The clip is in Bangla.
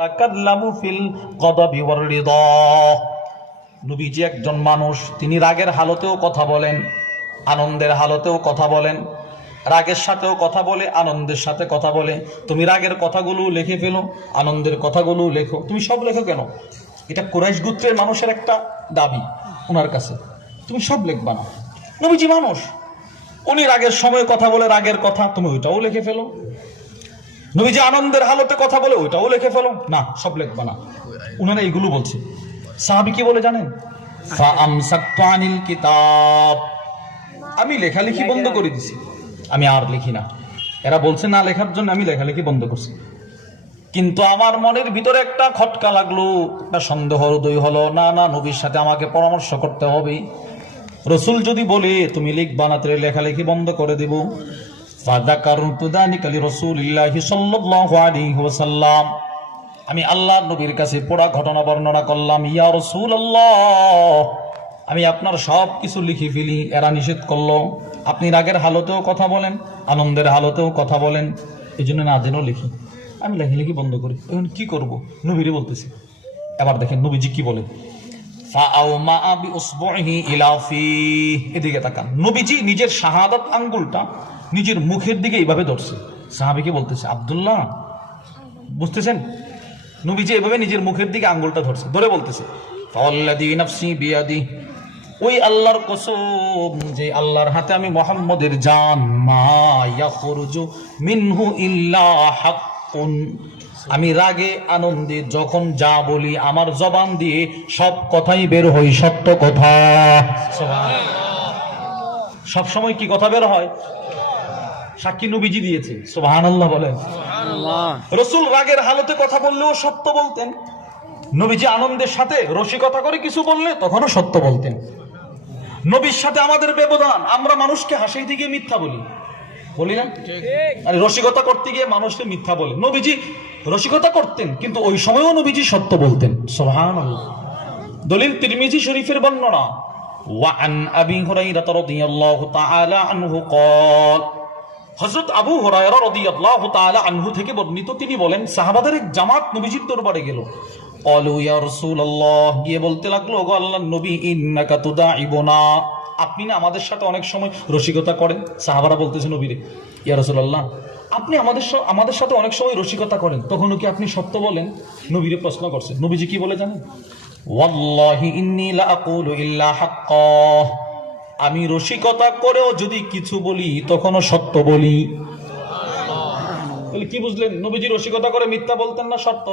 তাকাল্লামু ফিল গদাবি ওয়ার রিদা। নবীজি একজন মানুষ, তিনি রাগের হালতেও কথা বলেন, আনন্দের হালতেও কথা বলেন। রাগের সাথেও কথা বলে, আনন্দের সাথে কথা বলে। তুমি রাগের কথাগুলো লিখে ফেলো, আনন্দের কথাগুলো লেখো। তুমি সব লেখো কেন? এটা কুরাইশ গোত্রের মানুষের একটা দাবি ওনার কাছে, তুমি সব লিখবা না। নবীজি মানুষ, উনি রাগের সময় কথা বলে রাগের কথা, তুমি ওইটাও লিখে ফেলো। নবীজি আনন্দের হালতে কথা বলে ওইটাও লিখে ফেলো। না, সব লিখবা না। উনারা এইগুলো বলছে। সাহাবী কি বলে জানেন? ফাআমসাকতু আনিল কিতাব, আমি লেখালেখি বন্ধ করে দিছি, আমি আর লিখি না। এরা বলছে না লেখার জন্য, আমি লেখালেখি বন্ধ করছি। কিন্তু আমার মনের ভিতরে একটা খটকা লাগলো, একটা সন্দেহ উদয় হলো, না না, নবীর সাথে আমাকে পরামর্শ করতে হবে। রসুল যদি বলে তুমি লিখবা না, তাহলে লেখালেখি বন্ধ করে দেব। ফাযাকারতু যালিকা লিরাসূলিল্লাহি সাল্লাল্লাহু আলাইহি ওয়াসাল্লাম, আমি আল্লাহর নবীর কাছে পুরো ঘটনা বর্ণনা করলাম। ইয়া রাসূলুল্লাহ, আমি আপনার সব কিছু লিখে ফেলি, এরা নিষেধ করলো। আপনি রাগের হালতেও কথা বলেন, আনন্দের হালতেও কথা বলেন, এই জন্য না জেনেও লিখি। আমি লেখালেখি বন্ধ করি। এখন কি করব? নবীরে বলতেছি। এবার দেখেন নবীজি কি বলেন। এদিকে তাকান। নবীজি নিজের শাহাদাত আঙ্গুলটা নিজের মুখের দিকে এইভাবে ধরছে। সাহাবীকে বলতেছে, আব্দুল্লাহ, বুঝতেছেন? নবীজি এভাবে নিজের মুখের দিকে আঙ্গুলটা ধরছে, ধরে বলতেছে, ফাওয়াল্লাযী নাফসি বিয়াদি, ওই আল্লাহর কসম যে আল্লাহর হাতে আমি মুহাম্মদের জান, মা ইয়াখরুজু মিনহু ইল্লা হাক্কুন, আমি রাগে আনন্দে যখন যা বলি আমার জবান দিয়ে সব কথাই বের হয় সত্য কথা। সব সময় কি কথা বের হয়? সাক্ষী নবীজি দিয়েছে। সুবহানাল্লাহ বলেন। রাসূল রাগের হালতে কথা বললেও সত্য বলতেন। নবীজি আনন্দের সাথে রসিকতা করে কিছু বললে তখনও সত্য বলতেন। নবীর সাথে আমাদের ব্যবধান, আমরা মানুষকে হাসাইতে গিয়ে মিথ্যা বলি, বলি না? আর রসিকতা করতে গিয়ে মানুষকে মিথ্যা বলে। নবীজি রসিকতা করতেন, কিন্তু ওই সময়ও নবীজি সত্য বলতেন। সুবহানাল্লাহ। দলিল তিরমিজি শরীফের বর্ণনা, ওয়া আন আবি হুরায়রা রাদিয়াল্লাহু তাআলা আনহু قال, হযরত আবু হুরায়রা রাদিয়াল্লাহু তাআলা আনহু থেকে বর্ণিত, তিনি বলেন সাহাবাদের এক জামাত নবীজির দরবারে গেল। ক্বালু ইয়া রাসূলুল্লাহ, গিয়ে বলতে লাগলো, ওগো আল্লাহর নবী, ইন্নাকা তুদাইবুনা, আপনি না আমাদের সাথে অনেক সময় রসিকতা করেন। সাহাবারা বলতেছে নবীরে, ইয়া রাসূলুল্লাহ, আপনি আমাদের সাথে অনেক সময় রসিকতা করেন, তখনও কি আপনি সত্য বলেন? নবীরে প্রশ্ন করছে। নবীজি কি বলে জানেন? ওয়াল্লাহি ইন্নী লা আকুলু ইল্লা হাক্কা, আমি রসিকতা করেও যদি কিছু বলি তখনও সত্য বলি। তাহলে কি বুঝলেন? নবীজি রসিকতা করে মিথ্যা বলতেন না সত্য?